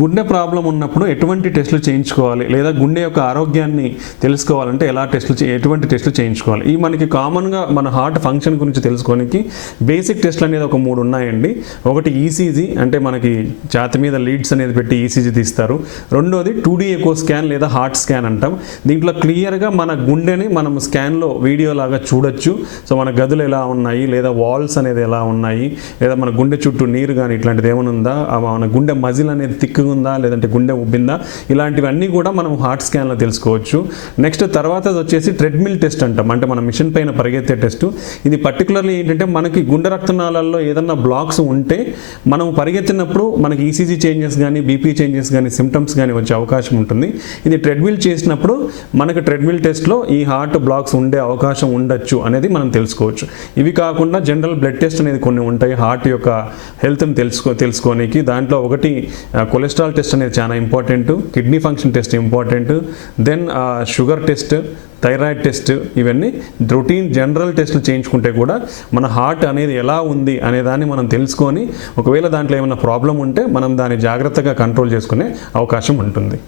గుండె ప్రాబ్లం ఉన్నప్పుడు ఎటువంటి టెస్టులు చేయించుకోవాలి, లేదా గుండె యొక్క ఆరోగ్యాన్ని తెలుసుకోవాలంటే ఎటువంటి టెస్టులు చేయించుకోవాలి? ఈ మనకి కామన్గా మన హార్ట్ ఫంక్షన్ గురించి తెలుసుకోవడానికి బేసిక్ టెస్టులు అనేది ఒక 3 ఉన్నాయండి. ఒకటి ఈసీజీ, అంటే మనకి ఛాతి మీద లీడ్స్ అనేది పెట్టి ఈసీజీ తీస్తారు. రెండోది 2D ఎకో స్కాన్ లేదా హార్ట్ స్కాన్ అంటాం. దీంట్లో క్లియర్గా మన గుండెని మనం స్కాన్లో వీడియో లాగా చూడొచ్చు. సో మన గదులు ఎలా ఉన్నాయి, లేదా వాల్స్ అనేది ఎలా ఉన్నాయి, లేదా మన గుండె చుట్టూ నీరు కానీ ఇట్లాంటిది ఏమైనా ఉందా, మన గుండె మజిల్ అనేది తిక్కుగా ఉందా, లేదంటే గుండె ఉబ్బిందా, ఇలాంటివన్నీ కూడా మనం హార్ట్ స్కాన్లో తెలుసుకోవచ్చు. నెక్స్ట్ తర్వాత వచ్చేసి ట్రెడ్మిల్ టెస్ట్ అంటాం, అంటే మన మిషన్ పైన పరిగెత్తే టెస్ట్. ఇది పర్టికులర్లీ ఏంటంటే మనకి గుండె రక్తనాళాల్లో ఏదన్నా బ్లాక్స్ ఉంటే మనం పరిగెత్తినప్పుడు మనకి ఈసీజీ చేంజెస్ కానీ, బీపీ చేంజెస్ కానీ, సిమ్టమ్స్ కానీ వచ్చే అవకాశం ఉంటుంది. ఇది ట్రెడ్మిల్ చేసినప్పుడు మనకి ట్రెడ్మిల్ టెస్ట్లో ఈ హార్ట్ బ్లాక్స్ ఉండే అవకాశం ఉండొచ్చు అనేది మనం తెలుసుకోవచ్చు. ఇవి కాకుండా జనరల్ బ్లడ్ టెస్ట్ అనేది కొన్ని ఉంటాయి హార్ట్ యొక్క హెల్త్ని తెలుసుకోనికి. దాంట్లో ఒకటి కొలెస్ట్రాల్ టెస్ట్ అనేది చాలా important, kidney function test important, then sugar test, thyroid test, ఇవన్నీ రొటీన్ జనరల్ టెస్టులు చేయించుకుంటే కూడా మన హార్ట్ అనేది ఎలా ఉంది అనే దాన్ని మనం తెలుసుకొని ఒకవేళ దాంట్లో ఏమైనా ప్రాబ్లం ఉంటే మనం దాన్ని జాగ్రత్తగా కంట్రోల్ చేసుకునే అవకాశం ఉంటుంది.